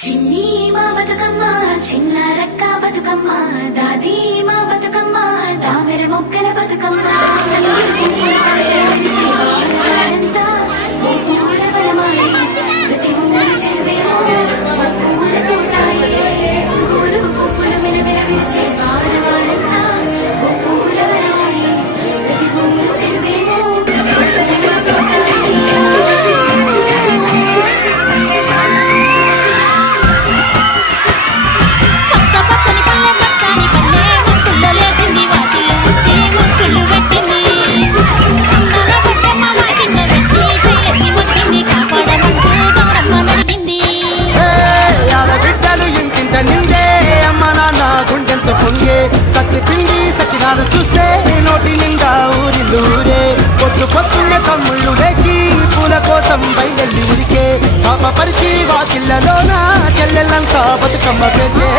చిన్ని మా బతుకమ్మ చిన్న రక్క బతుకమ్మ దాది మా బతుకమ్మ దామెర మొగ్గల బతుకమ్మ తంగిడి పువ్వుల తలతల మెరిసే వానగాడంతా ఓ పూల వనమాయే ప్రతి ఊరు చెరువేమో ఓ పూల తోటాయే గోరు పువ్వులు మెలమెల విరిసే వానగాడంతా ఓ పూల వనమాయే ప్రతి ఊరు చెరువేమో ఓ పూల తోటాయే సకినాలు చూస్తే నోటి నిండా ఊరిల్లూరే పొద్దు పొద్దున్నే తమ్ముళ్ళు లేచి పూల కోసం బయలుదేరి ఊరికే చాప పరిచి వాకిళ్ళలోన చెల్లెళ్ళంతా బతుకమ్మ పెంచే